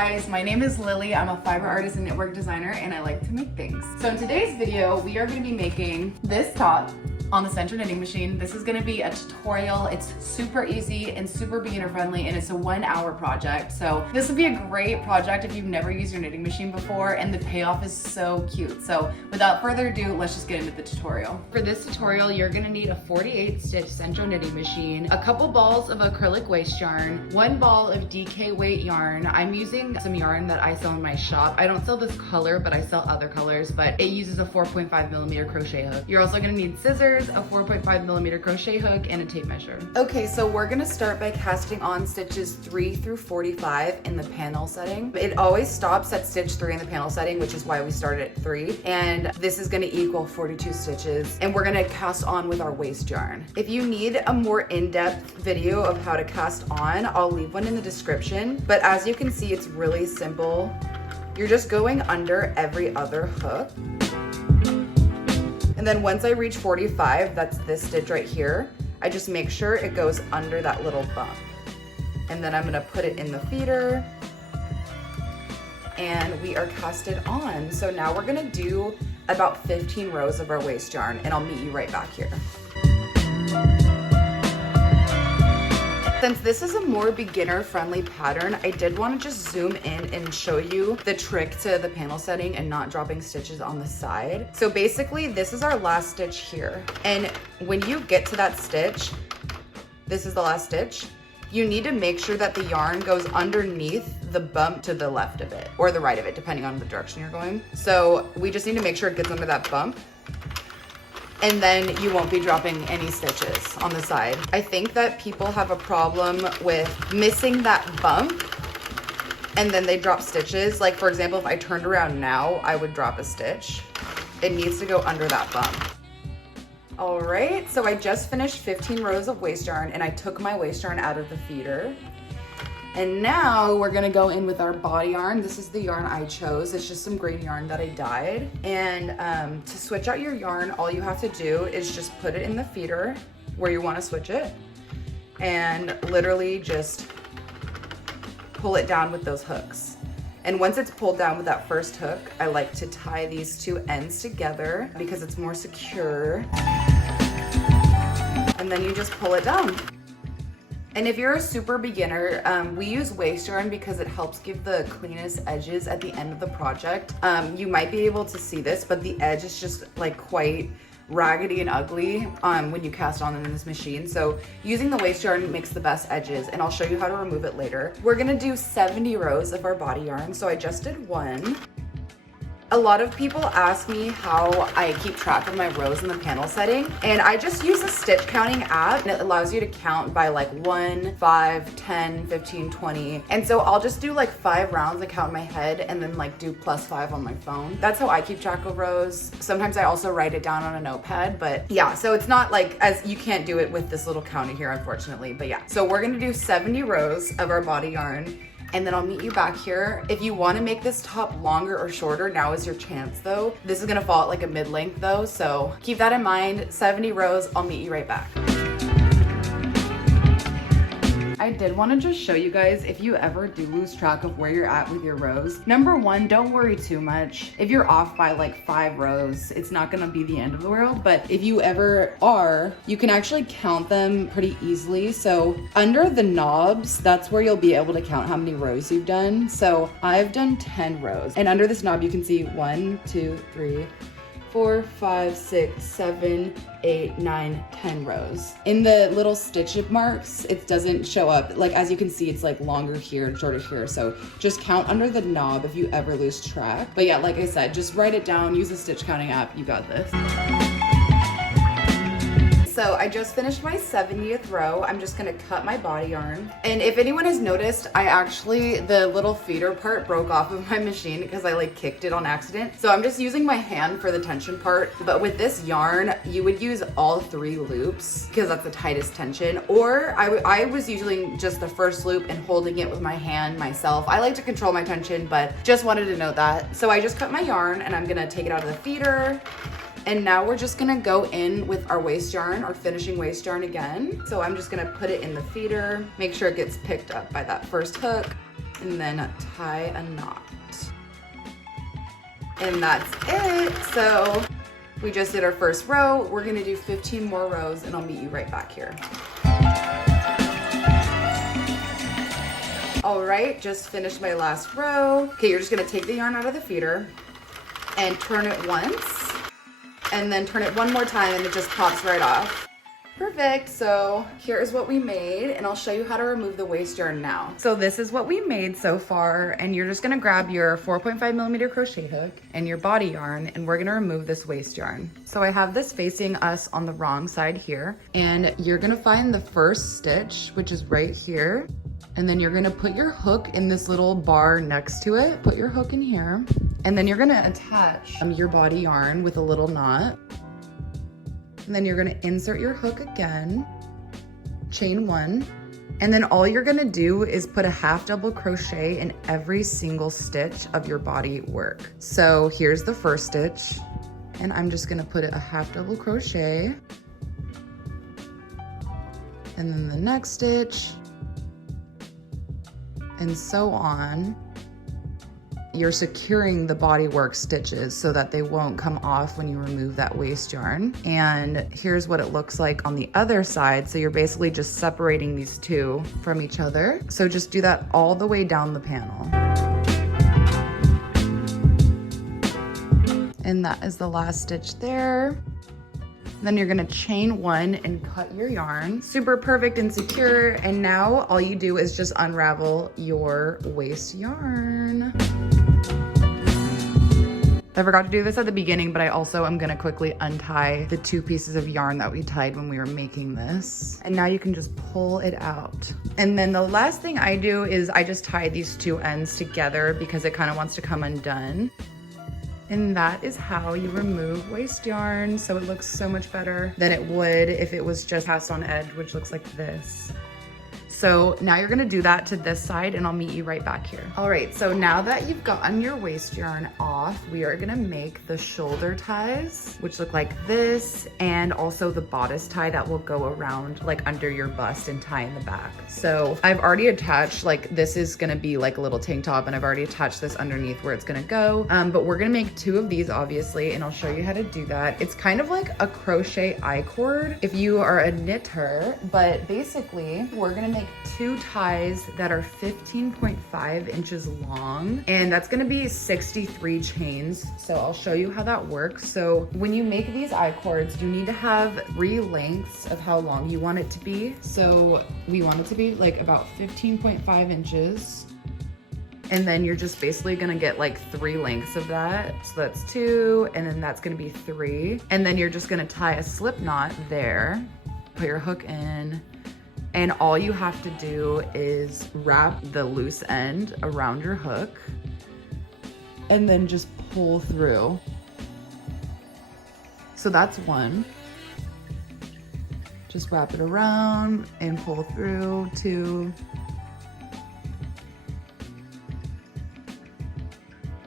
guys, my name is Lily. I'm a fiber artist and knitwork designer, and I like to make things. So in today's video, we are going to be making this top on the Sentro knitting machine. This is going to be a tutorial. It's super easy and super beginner friendly, and it's a 1 hour project. So this would be a great project if you've never used your knitting machine before, and the payoff is so cute. So without further ado, let's just get into the tutorial. For this tutorial, you're going to need a 48 stitch Sentro knitting machine, a couple balls of acrylic waste yarn, 1 ball of DK weight yarn. I'm using some yarn that I sell in my shop. I don't sell this color, but I sell other colors, but it uses a 4.5 millimeter crochet hook. You're also going to need scissors, a 4.5 millimeter crochet hook, and a tape measure. Okay, so we're gonna start by casting on stitches 3 through 45 in the panel setting. It always stops at stitch 3 in the panel setting, which is why we started at 3. And this is gonna equal 42 stitches. And we're gonna cast on with our waste yarn. If you need a more in-depth video of how to cast on, I'll leave one in the description. But as you can see, it's really simple. You're just going under every other hook. And then once I reach 45, that's this stitch right here, I just make sure it goes under that little bump. And then I'm gonna put it in the feeder, and we are casted on. So now we're gonna do about 15 rows of our waste yarn, and I'll meet you right back here. Since this is a more beginner-friendly pattern, I did want to just zoom in and show you the trick to the panel setting and not dropping stitches on the side. So basically, this is our last stitch here. And when you get to that stitch, this is the last stitch, you need to make sure that the yarn goes underneath the bump to the left of it, or the right of it, depending on the direction you're going. So we just need to make sure it gets under that bump, and then you won't be dropping any stitches on the side. I think that people have a problem with missing that bump and then they drop stitches. Like for example, if I turned around now, I would drop a stitch. It needs to go under that bump. All right, so I just finished 15 rows of waste yarn, and I took my waste yarn out of the feeder. And now we're gonna go in with our body yarn. This is the yarn I chose. It's just some green yarn that I dyed. And to switch out your yarn, all you have to do is just put it in the feeder where you wanna switch it, and literally just pull it down with those hooks. And once it's pulled down with that first hook, I like to tie these 2 ends together because it's more secure. And then you just pull it down. And if you're a super beginner, we use waste yarn because it helps give the cleanest edges at the end of the project. You might be able to see this, but the edge is just like quite raggedy and ugly when you cast on in this machine. So using the waste yarn makes the best edges, and I'll show you how to remove it later. We're gonna do 70 rows of our body yarn, so I just did 1. A lot of people ask me how I keep track of my rows in the panel setting, and I just use a stitch counting app, and it allows you to count by like 1, 5, 10, 15, 20. And so I'll just do like 5 rounds and count in my head, and then like do +5 on my phone. That's how I keep track of rows. Sometimes I also write it down on a notepad, but yeah, so it's not like, as you can't do it with this little counter here, unfortunately, but yeah. So we're gonna do 70 rows of our body yarn, and then I'll meet you back here. If you wanna make this top longer or shorter, now is your chance though. This is gonna fall at like a mid-length though, so keep that in mind. 70 rows, I'll meet you right back. I did want to just show you guys, if you ever do lose track of where you're at with your rows, number 1, don't worry too much. If you're off by like 5 rows, it's not gonna be the end of the world, but if you ever are, you can actually count them pretty easily. So under the knobs, that's where you'll be able to count how many rows you've done. So I've done 10 rows, and under this knob you can see 1, 2, 3, 4, 5, 6, 7, 8, 9, 10 rows. In the little stitch marks, it doesn't show up. Like, as you can see, it's like longer here and shorter here. So just count under the knob if you ever lose track. But yeah, like I said, just write it down, use a stitch counting app, you got this. So I just finished my 70th row. I'm just gonna cut my body yarn. And if anyone has noticed, the little feeder part broke off of my machine because I like kicked it on accident. So I'm just using my hand for the tension part. But with this yarn, you would use all 3 loops because that's the tightest tension. Or I was usually just the first loop and holding it with my hand myself. I like to control my tension, but just wanted to note that. So I just cut my yarn, and I'm gonna take it out of the feeder. And now we're just gonna go in with our waste yarn, our finishing waste yarn again. So I'm just gonna put it in the feeder, make sure it gets picked up by that first hook. and then tie a knot. And that's it. So we just did our first row. We're gonna do 15 more rows and I'll meet you right back here. All right, just finished my last row. Okay, you're just gonna take the yarn out of the feeder and turn it once, and then turn it one more time and it just pops right off. Perfect, so here is what we made, and I'll show you how to remove the waste yarn now. So this is what we made so far, and you're just gonna grab your 4.5mm crochet hook and your body yarn, and we're gonna remove this waste yarn. So I have this facing us on the wrong side here, and you're gonna find the first stitch, which is right here, and then you're gonna put your hook in this little bar next to it. Put your hook in here, and then you're gonna attach your body yarn with a little knot. And then you're gonna insert your hook again, chain one, and then all you're gonna do is put a half double crochet in every single stitch of your body work. So here's the first stitch, and I'm just gonna put a half double crochet, and then the next stitch, and so on. You're securing the bodywork stitches so that they won't come off when you remove that waste yarn. And here's what it looks like on the other side. So you're basically just separating these two from each other. So just do that all the way down the panel. And that is the last stitch there. Then you're gonna chain one and cut your yarn. Super perfect and secure. And now all you do is just unravel your waste yarn. I forgot to do this at the beginning, but I also am gonna quickly untie the two pieces of yarn that we tied when we were making this. And now you can just pull it out. And then the last thing I do is I just tie these two ends together because it kind of wants to come undone. And that is how you remove waste yarn. So it looks so much better than it would if it was just cast on edge, which looks like this. So now you're gonna do that to this side and I'll meet you right back here. All right, so now that you've gotten your waste yarn off, we are gonna make the shoulder ties, which look like this, and also the bodice tie that will go around like under your bust and tie in the back. So I've already attached, like this is gonna be like a little tank top, and I've already attached this underneath where it's gonna go. But we're gonna make two of these obviously, and I'll show you how to do that. It's kind of like a crochet I-cord if you are a knitter, but basically we're gonna make two ties that are 15.5 inches long, and that's gonna be 63 chains. So I'll show you how that works. So when you make these I-cords, you need to have 3 lengths of how long you want it to be. So we want it to be like about 15.5 inches. And then you're just basically gonna get like 3 lengths of that. So that's 2, and then that's gonna be 3. And then you're just gonna tie a slip knot there, put your hook in, and all you have to do is wrap the loose end around your hook and then just pull through. So that's one. Just wrap it around and pull through. 2.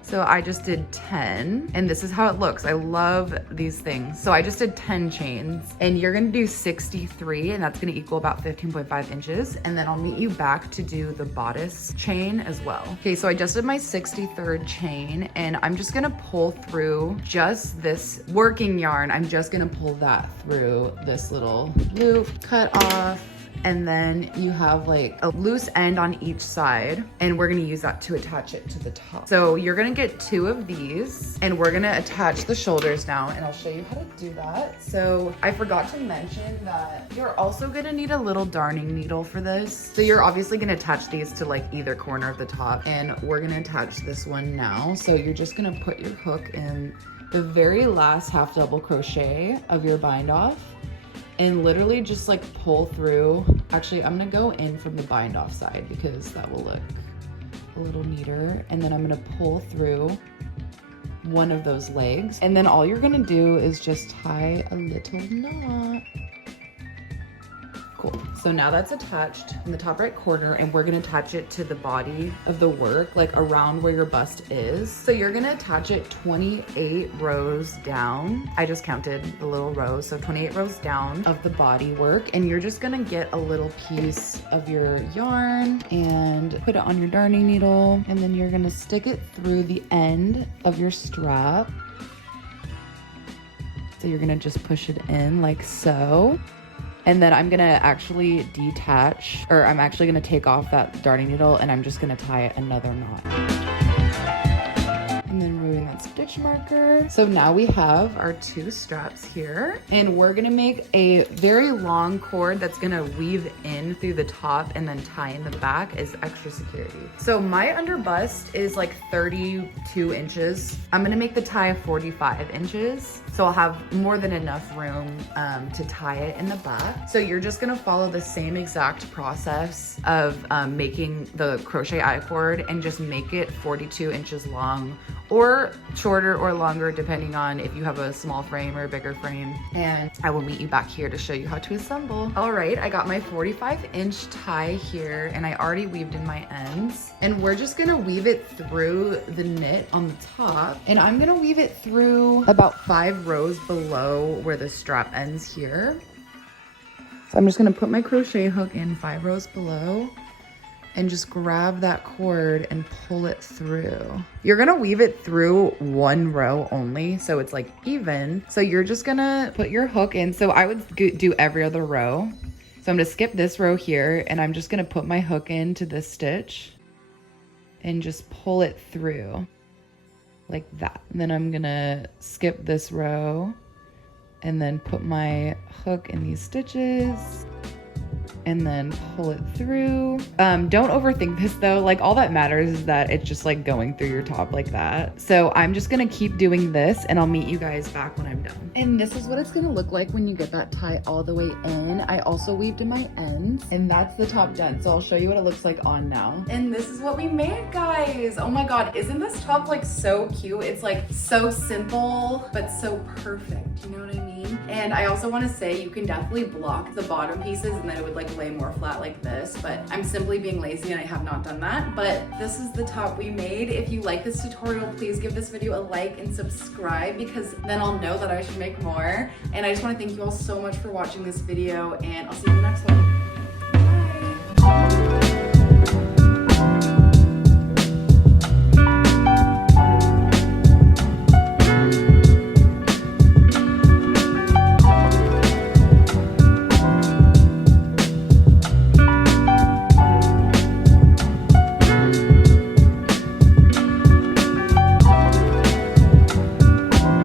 So I just did 10, and this is how it looks. I love these things. So I just did 10 chains, and you're gonna do 63, and that's gonna equal about 15.5 inches. And then I'll meet you back to do the bodice chain as well. Okay, so I just did my 63rd chain, and I'm just gonna pull through just this working yarn. I'm just gonna pull that through this little loop, cut off, and then you have like a loose end on each side, and we're gonna use that to attach it to the top. So you're gonna get 2 of these, and we're gonna attach the shoulders now, and I'll show you how to do that. So I forgot to mention that you're also gonna need a little darning needle for this. So you're obviously gonna attach these to like either corner of the top, and we're gonna attach this one now. So you're just gonna put your hook in the very last half double crochet of your bind off, and literally just like pull through. Actually, I'm gonna go in from the bind off side because that will look a little neater. And then I'm gonna pull through one of those legs. And then all you're gonna do is just tie a little knot. Cool. So now that's attached in the top right corner, and we're gonna attach it to the body of the work, like around where your bust is. So you're gonna attach it 28 rows down. I just counted the little rows, so 28 rows down of the body work, and you're just gonna get a little piece of your yarn and put it on your darning needle, and then you're gonna stick it through the end of your strap. So you're gonna just push it in like so. And then I'm gonna actually detach, or I'm actually gonna take off that darning needle, and I'm just gonna tie another knot. And then removing that stitch marker. So now we have our 2 straps here, and we're gonna make a very long cord that's gonna weave in through the top and then tie in the back as extra security. So my under bust is like 32 inches. I'm gonna make the tie 45 inches. So I'll have more than enough room to tie it in the back. So you're just gonna follow the same exact process of making the crochet I-cord, and just make it 42 inches long, or shorter or longer depending on if you have a small frame or a bigger frame. And I will meet you back here to show you how to assemble. All right, I got my 45-inch tie here, and I already weaved in my ends. And we're just gonna weave it through the knit on the top, and I'm gonna weave it through about 5 rows below where the strap ends here. So I'm just gonna put my crochet hook in 5 rows below, and just grab that cord and pull it through. You're gonna weave it through 1 row only, so it's like even. So you're just gonna put your hook in. So I would do every other row. So I'm gonna skip this row here, and I'm just gonna put my hook into this stitch and just pull it through like that. And then I'm gonna skip this row and then put my hook in these stitches and then pull it through. Don't overthink this though. Like, all that matters is that it's just like going through your top like that. So I'm just gonna keep doing this, and I'll meet you guys back when I'm done. And this is what it's gonna look like when you get that tie all the way in. I also weaved in my ends, and that's the top done. So I'll show you what it looks like on now. And this is what we made, guys. Oh my God, isn't this top like so cute? It's like so simple, but so perfect, you know what I mean? And I also wanna say you can definitely block the bottom pieces, and then it would like lay more flat like this, but I'm simply being lazy and I have not done that. But this is the top we made. If you like this tutorial, please give this video a like and subscribe, because then I'll know that I should make more. And I just want to thank you all so much for watching this video, and I'll see you in the next one.